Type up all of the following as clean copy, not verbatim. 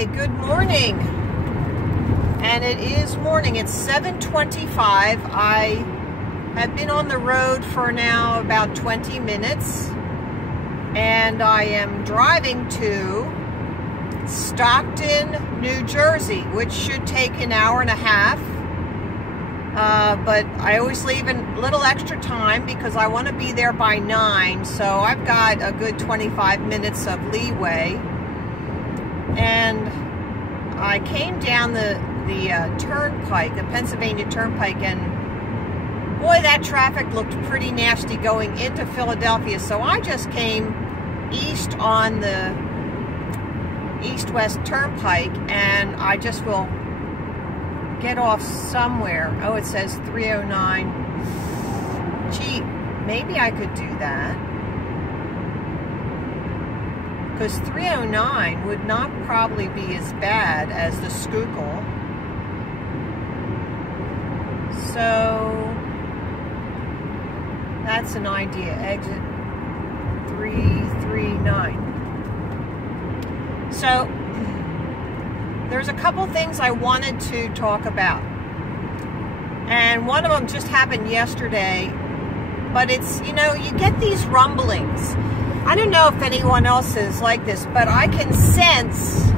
Okay, good morning. And it is morning. It's 7:25. I have been on the road for now about 20 minutes. And I am driving to Stockton, New Jersey, which should take an hour and a half. But I always leave a little extra time because I want to be there by 9. So I've got a good 25 minutes of leeway. And I came down the turnpike, the Pennsylvania Turnpike, and boy, that traffic looked pretty nasty going into Philadelphia. So I just came east on the east-west turnpike, and I just will get off somewhere. Oh, it says 309. Gee, maybe I could do that. Because 309 would not probably be as bad as the Schuylkill. So that's an idea. Exit 339. So there's a couple things I wanted to talk about. And one of them just happened yesterday. But it's, you know, you get these rumblings. I don't know if anyone else is like this, but I can sense,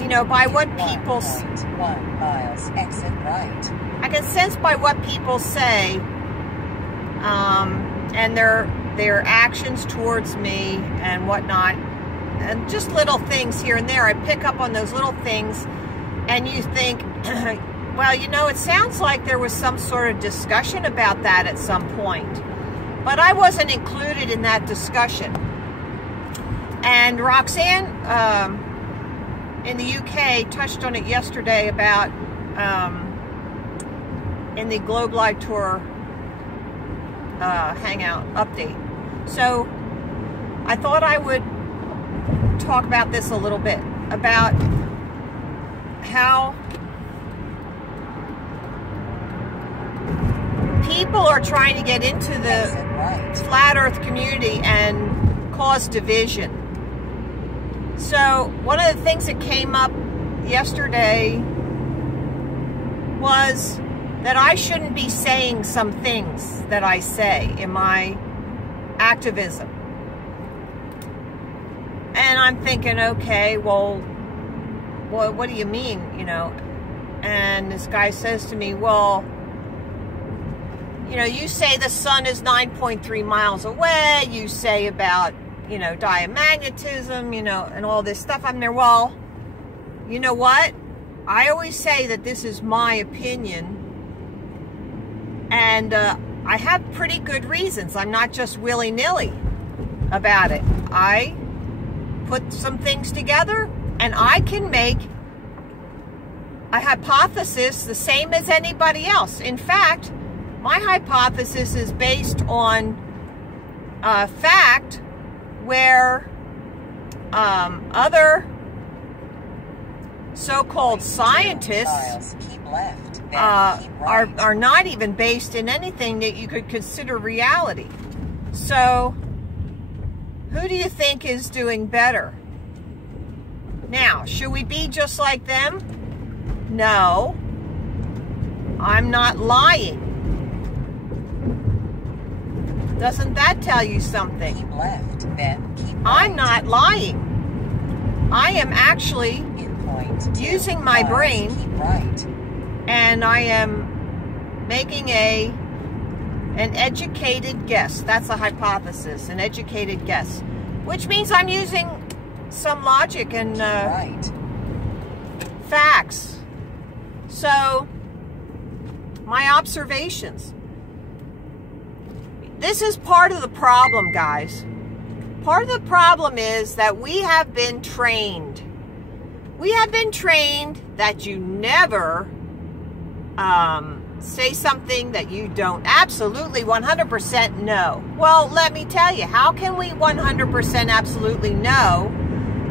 you know, by what people... 1 miles, exit right. I can sense by what people say, and their actions towards me and whatnot, and just little things here and there. I pick up on those little things, and you think, well, you know, it sounds like there was some sort of discussion about that at some point. But I wasn't included in that discussion. And Roxanne in the UK touched on it yesterday about in the Globe Live Tour Hangout update. So I thought I would talk about this a little bit, about how people are trying to get into the flat earth community and cause division. So one of the things that came up yesterday was that I shouldn't be saying some things that I say in my activism. And I'm thinking, okay, well, what do you mean, you know? And this guy says to me, well, you know, you say the sun is 9.3 miles away. You say about, you know, diamagnetism, you know, and all this stuff. I'm there, well, you know what? I always say that this is my opinion. And I have pretty good reasons. I'm not just willy-nilly about it. I put some things together, and I can make a hypothesis the same as anybody else. In fact, my hypothesis is based on fact, where other so-called scientists are not even based in anything that you could consider reality. So, who do you think is doing better? Now, should we be just like them? No. I'm not lying. Doesn't that tell you something? Keep left, then keep right. I'm not lying. I am actually using my brain, right. And I am making an educated guess. That's a hypothesis, an educated guess, which means I'm using some logic and facts. So, my observations. This is part of the problem, guys. Part of the problem is that we have been trained. We have been trained that you never say something that you don't absolutely 100% know. Well, let me tell you, how can we 100% absolutely know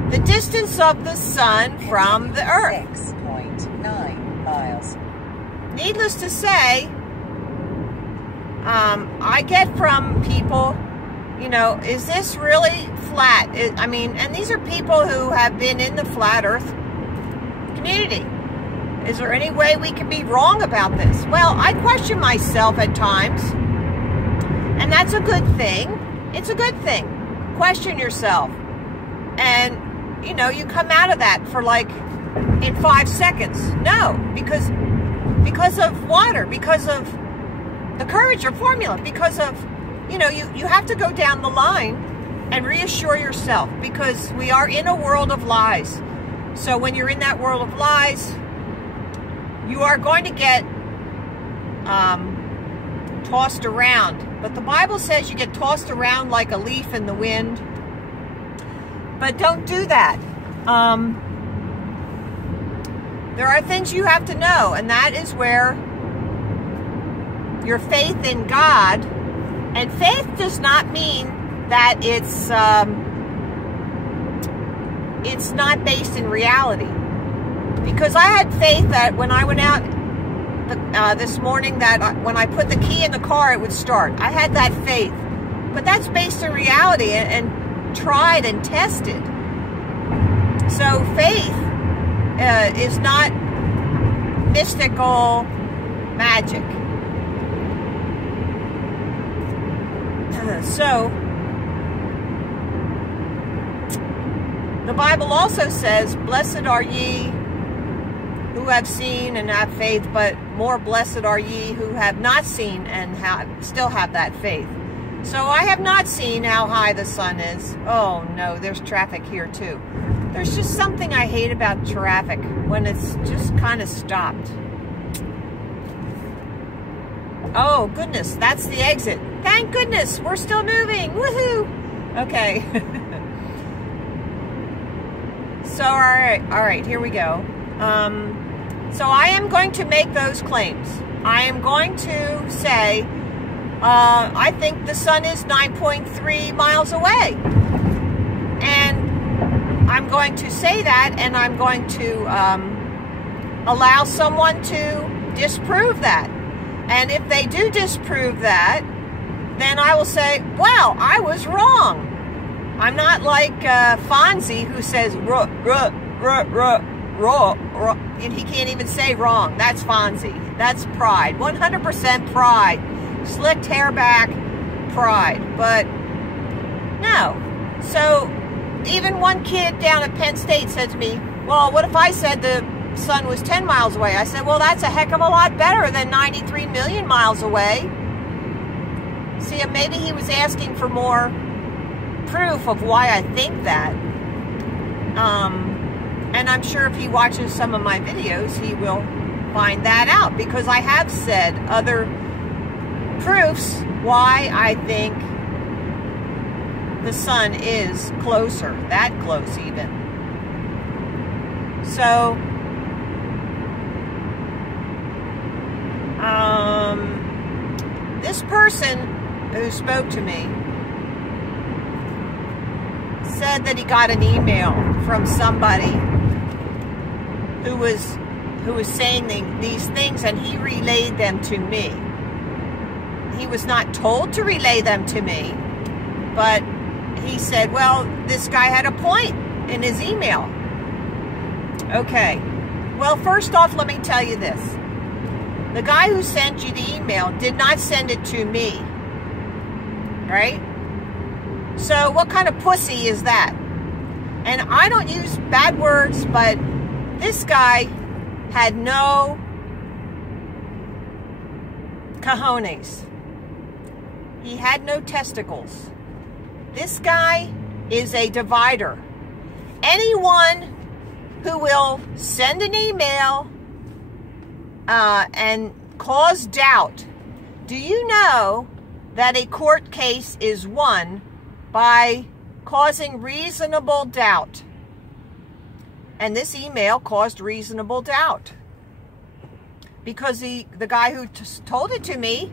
the distance of the sun from the earth? 6.9 miles. Needless to say, I get from people, you know, is this really flat? I mean, and these are people who have been in the flat earth community. Is there any way we can be wrong about this? Well, I question myself at times, and that's a good thing. It's a good thing. Question yourself. And, you know, you come out of that for like in 5 seconds. No, because of water, because of the courage or formula, because of, you know, you have to go down the line and reassure yourself, because we are in a world of lies. So when you're in that world of lies, you are going to get tossed around. But the Bible says you get tossed around like a leaf in the wind. But don't do that. There are things you have to know, and that is where your faith in God, and faith does not mean that it's not based in reality. Because I had faith that when I went out this morning, that when I put the key in the car, it would start. I had that faith. But that's based in reality and tried and tested. So faith is not mystical magic. So the Bible also says, blessed are ye who have seen and have faith, but more blessed are ye who have not seen and still have that faith. So I have not seen how high the sun is. Oh no, there's traffic here too. There's just something I hate about traffic, when it's just kind of stopped. Oh goodness, that's the exit. Thank goodness, we're still moving. Woohoo! Okay. So all right, here we go. So I am going to make those claims. I am going to say, I think the sun is 9.3 miles away. And I'm going to say that, and I'm going to allow someone to disprove that. And if they do disprove that, then I will say, well, I was wrong. I'm not like Fonzie, who says, ruh, ruh, ruh, ruh, ruh, ruh, and he can't even say wrong. That's Fonzie. That's pride. 100% pride. Slicked hair back, pride. But no. So even one kid down at Penn State said to me, well, what if I said the sun was 10 miles away? I said, well, that's a heck of a lot better than 93 million miles away. See, maybe he was asking for more proof of why I think that. And I'm sure if he watches some of my videos, he will find that out, because I have said other proofs why I think the sun is closer, that close even. So, this person who spoke to me said that he got an email from somebody who was saying these things, and he relayed them to me. He was not told to relay them to me, but he said, well, this guy had a point in his email. Okay. Well, first off, let me tell you this. The guy who sent you the email did not send it to me. Right? So what kind of pussy is that? And I don't use bad words, but this guy had no cojones. He had no testicles. This guy is a divider. Anyone who will send an email and cause doubt. Do you know that a court case is won by causing reasonable doubt? And this email caused reasonable doubt, because the guy who told it to me,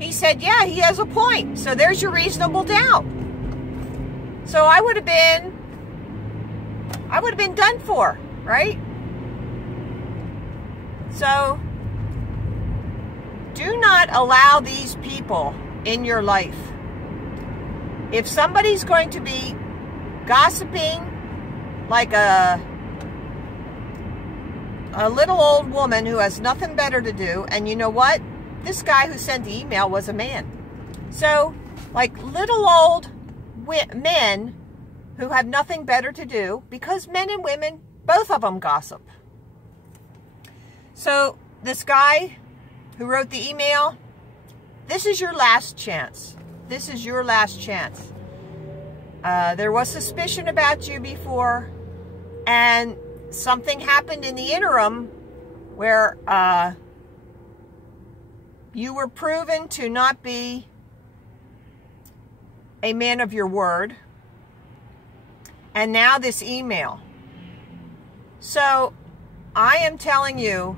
he said, yeah, he has a point. So there's your reasonable doubt. So I would have been done for, right? So do not allow these people in your life if somebody's going to be gossiping like a little old woman who has nothing better to do, and you know what? This guy who sent the email was a man. So, like little old men who have nothing better to do, because men and women, both of them gossip. So, this guy who wrote the email, this is your last chance. This is your last chance. There was suspicion about you before, and something happened in the interim where you were proven to not be a man of your word. And now this email. So I am telling you,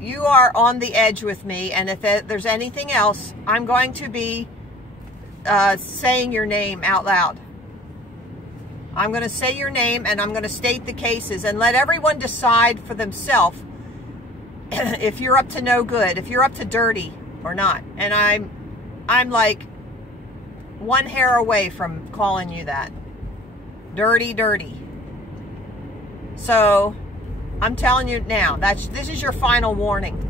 you are on the edge with me, and if there's anything else, I'm going to be saying your name out loud. I'm going to say your name, and I'm going to state the cases, and let everyone decide for themselves if you're up to no good, if you're up to dirty or not. And I'm like one hair away from calling you that. Dirty, dirty. So I'm telling you now, this is your final warning.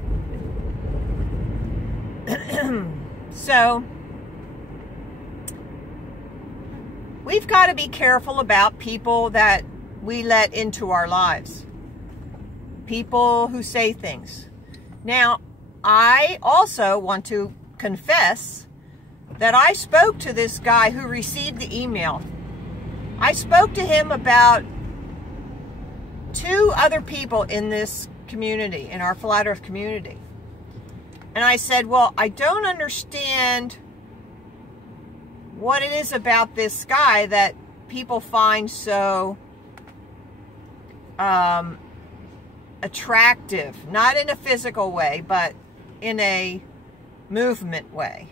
So we've got to be careful about people that we let into our lives. People who say things. Now, I also want to confess that I spoke to this guy who received the email. I spoke to him about 2 other people in this community, in our Flat Earth community. And I said, well, I don't understand what it is about this guy that people find so attractive. Not in a physical way, but in a movement way.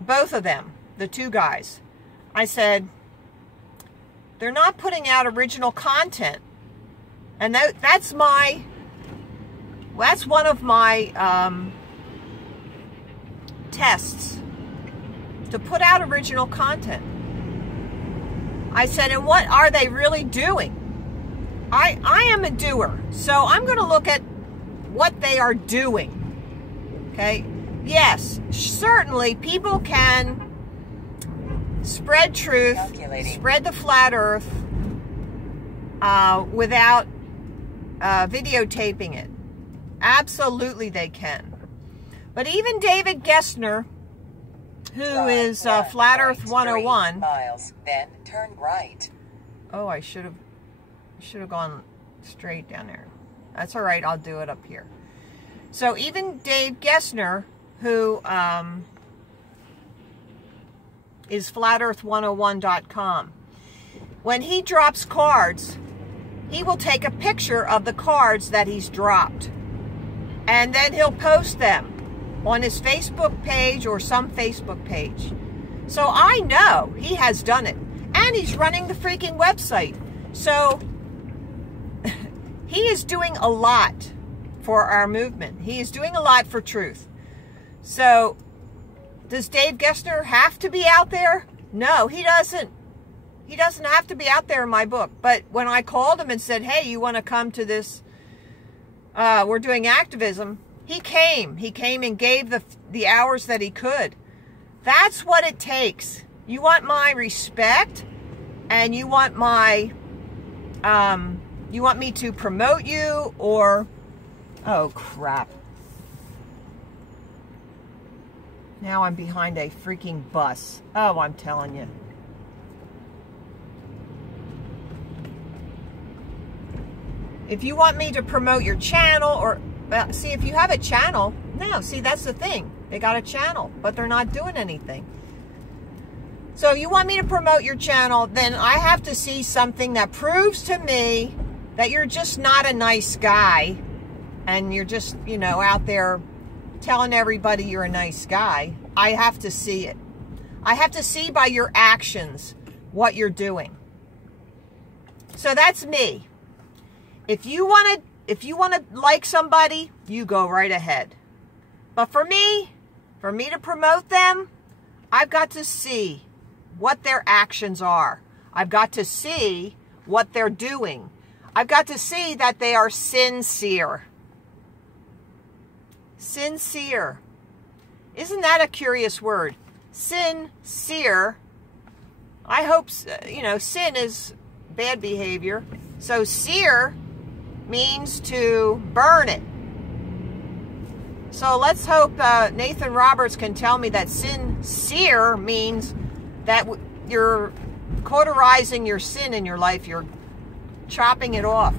Both of them, the 2 guys. I said, they're not putting out original content. And that's one of my tests. To put out original content. I said, and what are they really doing? I am a doer, so I'm going to look at what they are doing. Okay? Yes, certainly people can spread truth, spread the flat earth without videotaping it. Absolutely they can. But even David Gessner, who is Flat Earth 101. Miles, then turn right. Oh, I should have gone straight down there. That's all right. I'll do it up here. So even Dave Gessner, who is flatearth101.com, when he drops cards, he will take a picture of the cards that he's dropped, and then he'll post them on his Facebook page or some Facebook page. So I know he has done it. And he's running the freaking website. So he is doing a lot for our movement. He is doing a lot for truth. So does Dave Gessner have to be out there? No, he doesn't. He doesn't have to be out there in my book. But when I called him and said, hey, you want to come to this, we're doing activism, he came. He came and gave the hours that he could. That's what it takes. You want my respect, and you want my, you want me to promote you, or, oh crap. Now I'm behind a freaking bus. Oh, I'm telling you. If you want me to promote your channel, or, see, if you have a channel, no, see, that's the thing. They got a channel, but they're not doing anything. So if you want me to promote your channel, then I have to see something that proves to me that you're just not a nice guy, and you're just, you know, out there telling everybody you're a nice guy. I have to see it. I have to see by your actions what you're doing. So that's me. If you want to like somebody, you go right ahead. But for me to promote them, I've got to see what their actions are. I've got to see what they're doing. I've got to see that they are sincere. Sincere. Isn't that a curious word? Sincere. I hope, you know, sin is bad behavior. So sear means to burn it. So let's hope Nathan Roberts can tell me that sincere means that you're cauterizing your sin in your life. You're chopping it off.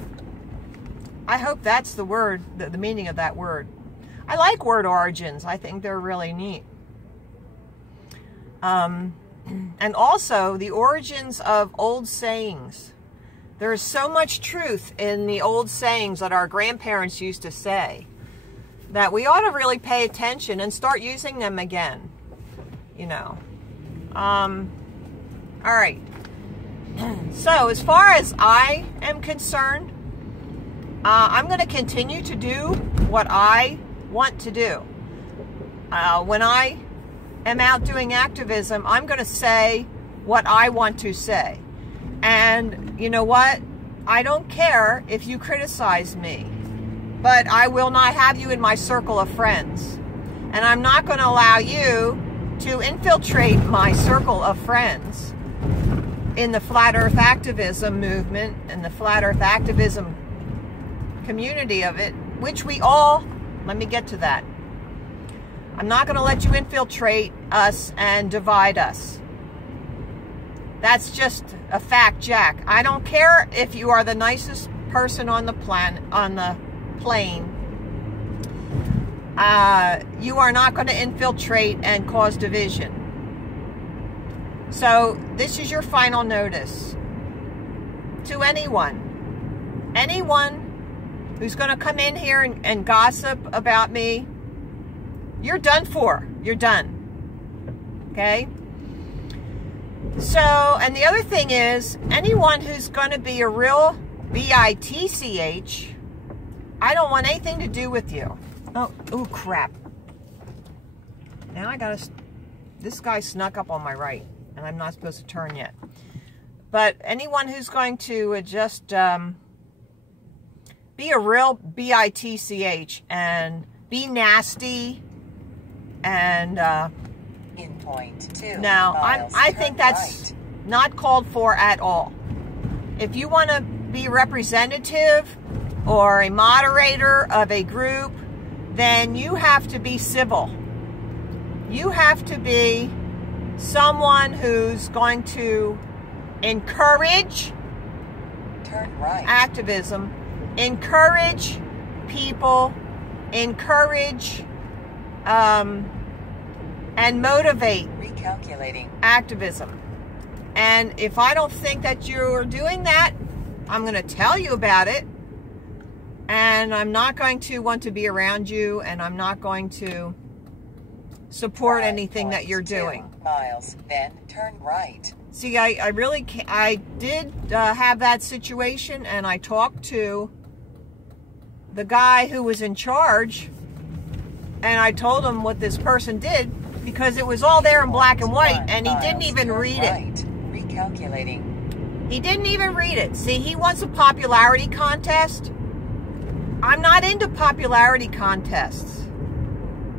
I hope that's the word, the meaning of that word. I like word origins. I think they're really neat. And also the origins of old sayings. There's so much truth in the old sayings that our grandparents used to say that we ought to really pay attention and start using them again. You know. All right. So as far as I am concerned, I'm going to continue to do what I want to do. When I am out doing activism, I'm going to say what I want to say. And you know what? I don't care if you criticize me, but I will not have you in my circle of friends. And I'm not going to allow you to infiltrate my circle of friends in the flat earth activism movement and the flat earth activism community of it, which we all, let me get to that. I'm not going to let you infiltrate us and divide us. That's just a fact, Jack. I don't care if you are the nicest person on the planet, on the plane. You are not going to infiltrate and cause division. So this is your final notice to anyone. Anyone who's going to come in here and gossip about me, you're done for. You're done. Okay? So, and the other thing is, anyone who's going to be a real bitch, I don't want anything to do with you. Oh, crap. Now I gotta, this guy snuck up on my right, and I'm not supposed to turn yet. But anyone who's going to just be a real bitch and be nasty and in point 2 now I think that's right. not called for at all. If you want to be representative or a moderator of a group, then you have to be civil. You have to be someone who's going to encourage turn right. activism, encourage people, encourage and motivate recalculating activism. And if I don't think that you're doing that, I'm going to tell you about it. And I'm not going to want to be around you, and I'm not going to support anything that you're doing. miles, then turn right. See, I really can't, I did have that situation, and I talked to the guy who was in charge, and I told him what this person did, because it was all there in black and white, and he didn't even read it. Recalculating. He didn't even read it. See, he wants a popularity contest. I'm not into popularity contests.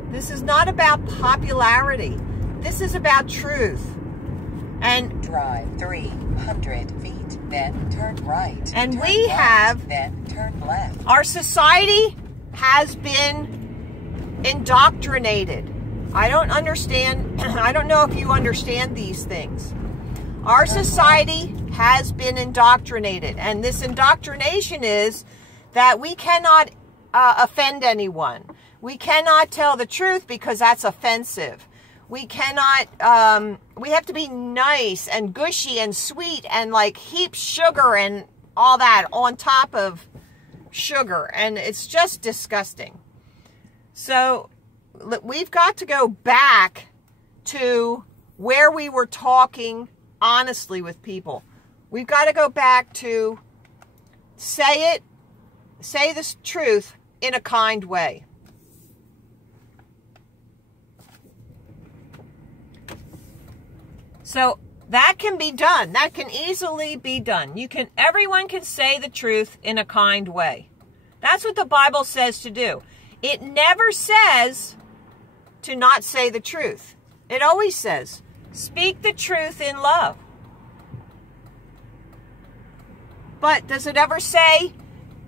This is not about popularity. This is about truth. And drive 300 feet, then turn right. And turn we right, have, then turn left. our society has been indoctrinated. I don't understand, I don't know if you understand these things. Our society has been indoctrinated, and this indoctrination is that we cannot offend anyone. We cannot tell the truth because that's offensive. We cannot, we have to be nice and gushy and sweet and like heap sugar and all that on top of sugar. And it's just disgusting. So we've got to go back to where we were talking honestly with people. We've got to go back to say this truth in a kind way. So that can be done. That can easily be done. Everyone can say the truth in a kind way. That's what the Bible says to do. It never says to not say the truth. It always says, speak the truth in love. But does it ever say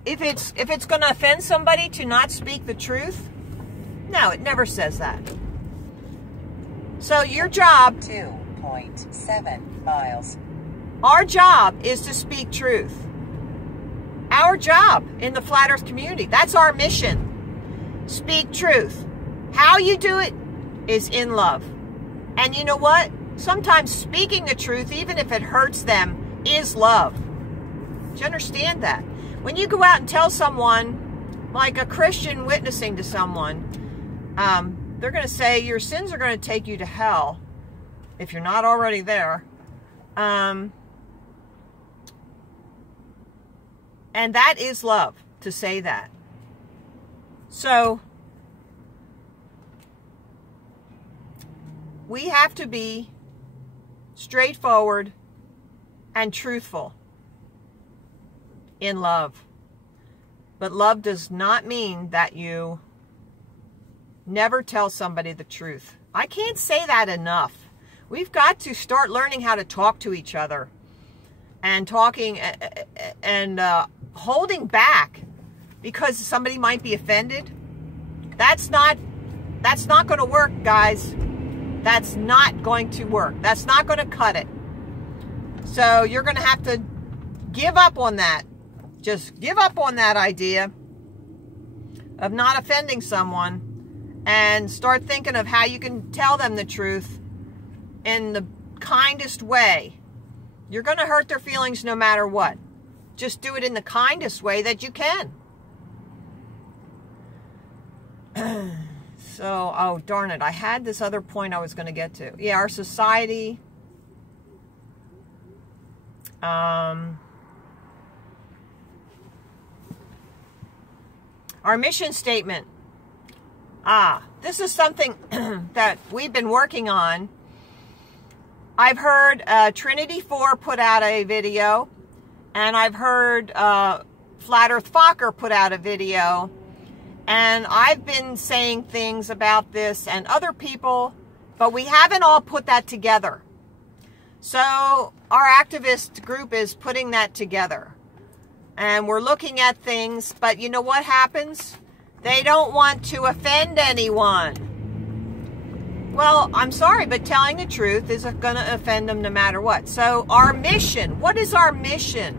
if it's going to offend somebody to not speak the truth? No, it never says that. So your job, 2.7 miles. Our job is to speak truth. Our job in the Flat Earth community, that's our mission. Speak truth. How you do it is in love. And you know what? Sometimes speaking the truth, even if it hurts them, is love. Do you understand that? When you go out and tell someone, like a Christian witnessing to someone, they're going to say your sins are going to take you to hell if you're not already there. And that is love, to say that. So we have to be straightforward and truthful in love. But love does not mean that you never tell somebody the truth. I can't say that enough. We've got to start learning how to talk to each other and talking and holding back because somebody might be offended. That's not going to work, guys. That's not going to work. That's not going to cut it. So you're going to have to give up on that. Just give up on that idea of not offending someone and start thinking of how you can tell them the truth in the kindest way. You're going to hurt their feelings no matter what. Just do it in the kindest way that you can. So, oh, darn it. I had this other point I was going to get to. Yeah, our society. Our mission statement. This is something that we've been working on. I've heard Trinity 4 put out a video, and I've heard Flat Earth Fokker put out a video, and I've been saying things about this and other people, but we haven't all put that together. So our activist group is putting that together, and we're looking at things, but you know what happens? They don't want to offend anyone. Well, I'm sorry, but telling the truth is going to offend them no matter what. So our mission, what is our mission?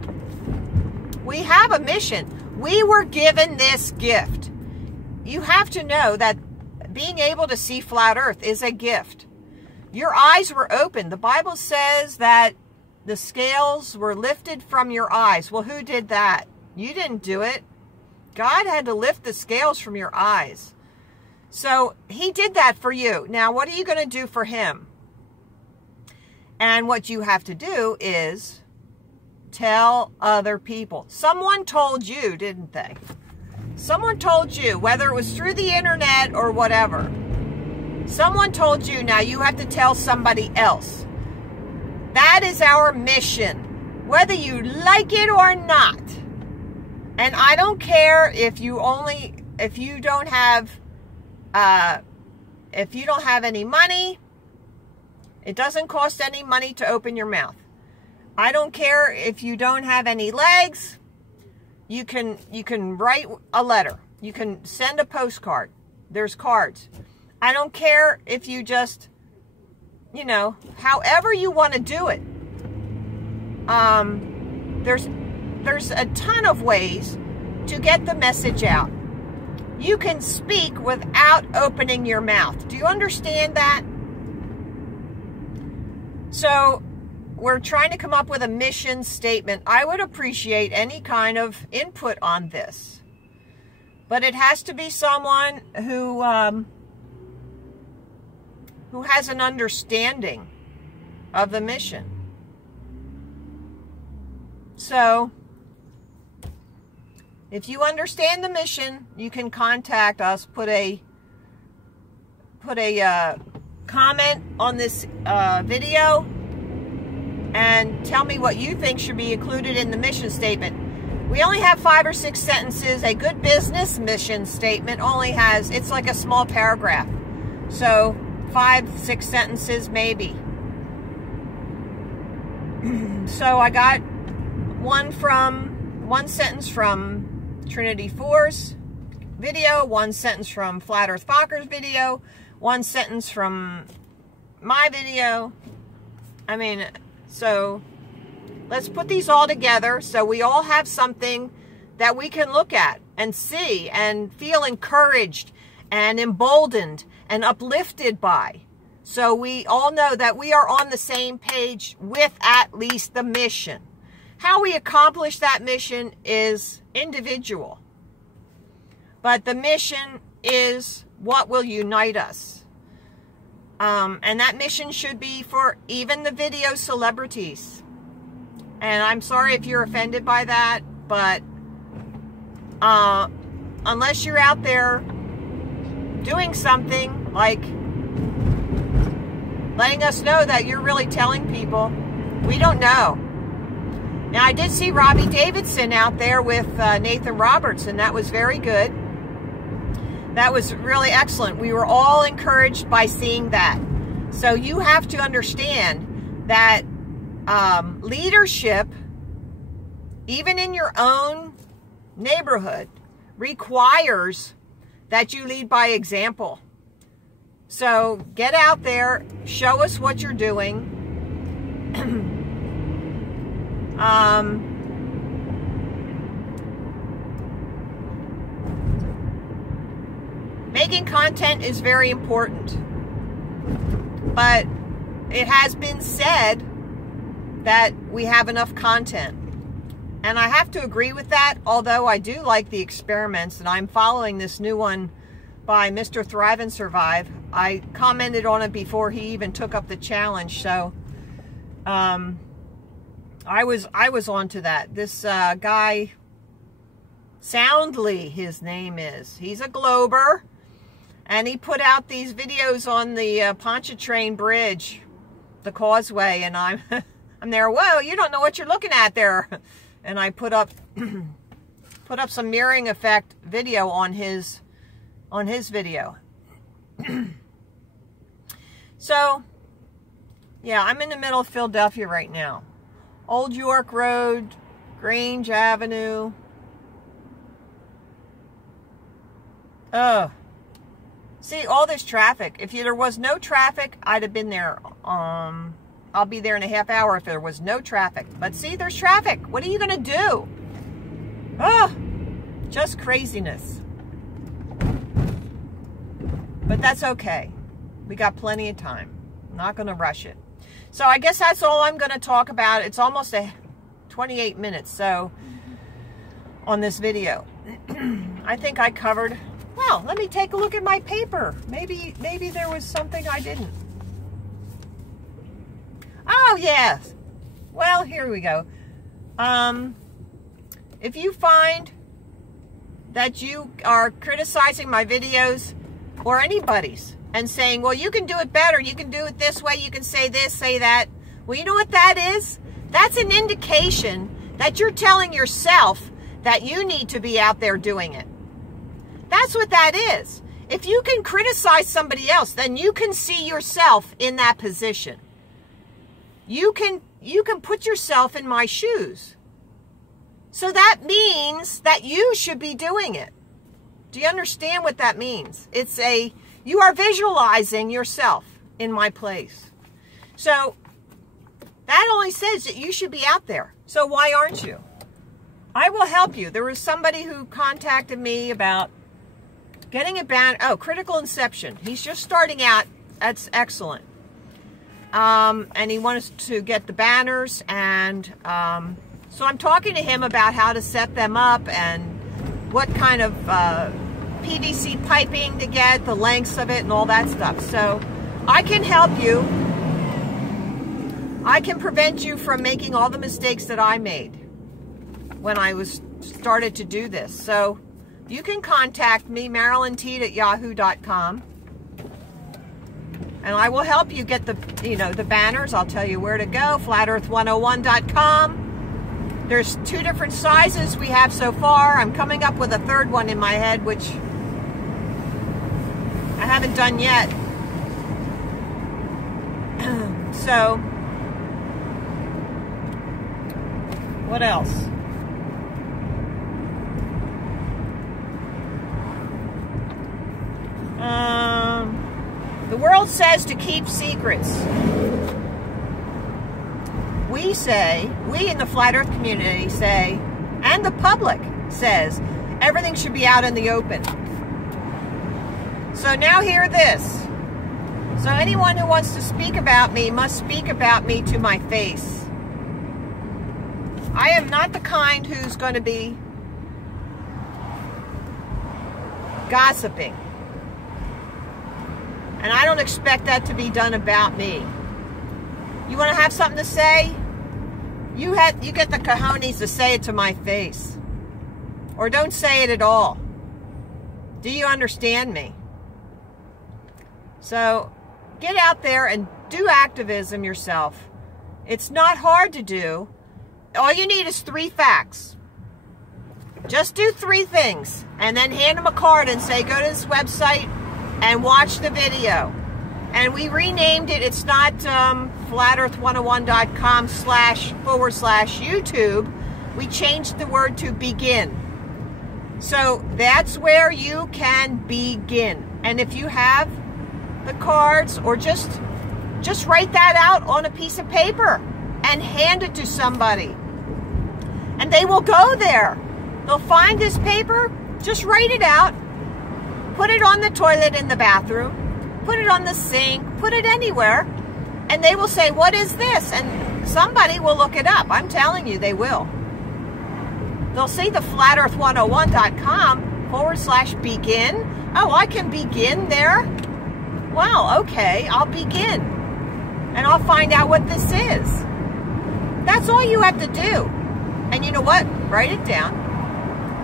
We have a mission. We were given this gift. You have to know that being able to see flat earth is a gift. Your eyes were open. The Bible says that the scales were lifted from your eyes. Well, who did that? You didn't do it. God had to lift the scales from your eyes. So he did that for you. Now, what are you going to do for him? And what you have to do is tell other people. Someone told you, didn't they? Someone told you, whether it was through the internet or whatever. Someone told you, now you have to tell somebody else. That is our mission, whether you like it or not. And I don't care if you don't have any money. It doesn't cost any money to open your mouth. I don't care if you don't have any legs. You can write a letter. You can send a postcard. There's cards. I don't care if you just, however you want to do it. There's a ton of ways to get the message out. You can speak without opening your mouth. Do you understand that? So we're trying to come up with a mission statement. I would appreciate any kind of input on this. But it has to be someone who has an understanding of the mission. So if you understand the mission, you can contact us. Put a comment on this video and tell me what you think should be included in the mission statement. We only have 5 or 6 sentences. A good business mission statement only has, it's like a small paragraph. So 5, 6 sentences maybe. So I got one sentence from Trinity 4's video, 1 sentence from Flat Earth Fokker's video, 1 sentence from my video. I mean, so let's put these all together so we all have something that we can look at and see and feel encouraged and emboldened and uplifted by. So we all know that we are on the same page with at least the mission. How we accomplish that mission is individual. But the mission is what will unite us. And that mission should be for even the video celebrities. And I'm sorry if you're offended by that, but unless you're out there doing something like letting us know that you're really telling people, we don't know. Now, I did see Robbie Davidson out there with Nathan Roberts, and that was very good. That was really excellent. We were all encouraged by seeing that. So you have to understand that leadership, even in your own neighborhood, requires that you lead by example. So get out there, show us what you're doing. Making content is very important, but it has been said that we have enough content. And I have to agree with that, although I do like the experiments, and I'm following this new one by Mr. Thrive and Survive. I commented on it before he even took up the challenge, so I was onto that. This guy, Soundly, his name is. He's a Glober, and he put out these videos on the Pontchartrain Bridge, the causeway, and I'm there. Whoa, you don't know what you're looking at there. And I put up some mirroring effect video on his video. So, yeah, I'm in the middle of Philadelphia right now. Old York Road, Grange Avenue. Oh, see all this traffic. If there was no traffic, I'd have been there. I'll be there in a half hour if there was no traffic. But see, there's traffic. What are you going to do? Oh, just craziness. But that's okay. We got plenty of time. I'm not going to rush it. So I guess that's all I'm going to talk about. It's almost 28 minutes so on this video. I think I covered. Well, let me take a look at my paper. Maybe there was something I didn't. Oh, yes. Well, here we go. If you find that you are criticizing my videos or anybody's and saying, well, you can do it better, you can do it this way, you can say this, say that. Well, you know what that is? That's an indication that you're telling yourself that you need to be out there doing it. That's what that is. If you can criticize somebody else, then you can see yourself in that position. You can put yourself in my shoes. So that means that you should be doing it. Do you understand what that means? You are visualizing yourself in my place. So that only says that you should be out there. So why aren't you? I will help you. There was somebody who contacted me about getting a banner. Oh, Critical Inception. He's just starting out. That's excellent. And he wanted to get the banners, and so I'm talking to him about how to set them up and what kind of PVC piping to get, the lengths of it, and all that stuff. So I can help you. I can prevent you from making all the mistakes that I made when I started to do this. So you can contact me, MarilynTeed@yahoo.com. And I will help you get the, the banners. I'll tell you where to go, flatearth101.com. There's 2 different sizes we have so far. I'm coming up with a 3rd one in my head, which I haven't done yet. So, what else? The world says to keep secrets. We say, we in the Flat Earth community say, and the public says, everything should be out in the open. So now hear this. So anyone who wants to speak about me must speak about me to my face. I am not the kind who's going to be gossiping. And I don't expect that to be done about me. You want to have something to say? You get the cojones to say it to my face. Or don't say it at all. Do you understand me? So, get out there and do activism yourself. It's not hard to do. All you need is 3 facts. Just do 3 things. And then hand them a card and say, go to this website and watch the video. And we renamed it. It's not flatearth101.com//YouTube. We changed the word to begin. So that's where you can begin. And if you have the cards, or just write that out on a piece of paper and hand it to somebody. And they will go there. They'll find this paper, just write it out. Put it on the toilet in the bathroom, put it on the sink, put it anywhere, and they will say, what is this? And somebody will look it up. I'm telling you, they will. They'll see the flatearth101.com/begin. Oh, I can begin there? Wow, okay, I'll begin. And I'll find out what this is. That's all you have to do. And you know what? Write it down.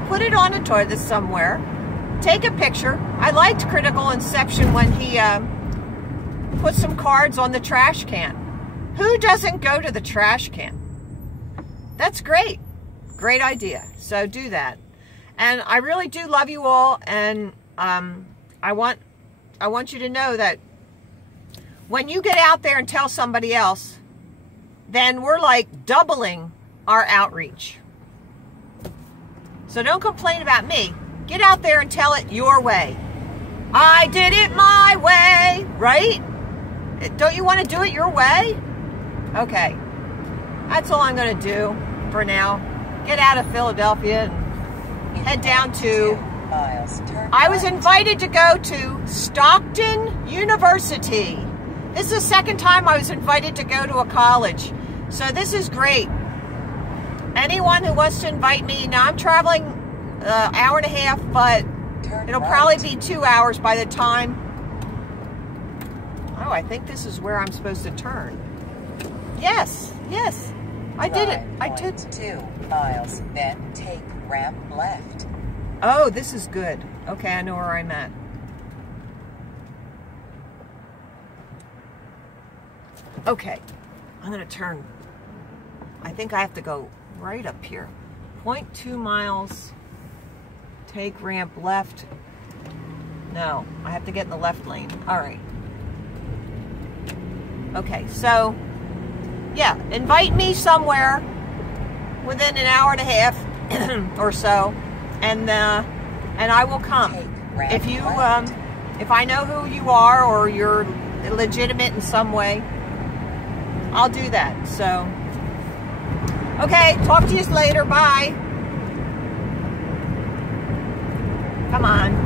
Put it on a toilet somewhere. Take a picture. I liked Critical Inception when he put some cards on the trash can. Who doesn't go to the trash can? That's great. Great idea. So do that. And I really do love you all. And I want you to know that when you get out there and tell somebody else, then we're like doubling our outreach. So don't complain about me. Get out there and tell it your way. I did it my way, right? Don't you want to do it your way? Okay. That's all I'm going to do for now. Get out of Philadelphia and head down to... I was invited to go to Stockton University. This is the 2nd time I was invited to go to a college. So this is great. Anyone who wants to invite me, now I'm traveling an hour and a half, but it'll probably be 2 hours by the time. Oh, I think this is where I'm supposed to turn. Yes, yes, I did it. I took 2 miles, then take ramp left. Oh, this is good. Okay, I know where I'm at. Okay, I'm going to turn. I think I have to go right up here. 0.2 miles, take ramp left. No, I have to get in the left lane. All right. Okay, so, yeah, invite me somewhere within an hour and a half or so, and I will come. If you, if I know who you are or you're legitimate in some way, I'll do that. So, okay, talk to you later. Bye. Come on.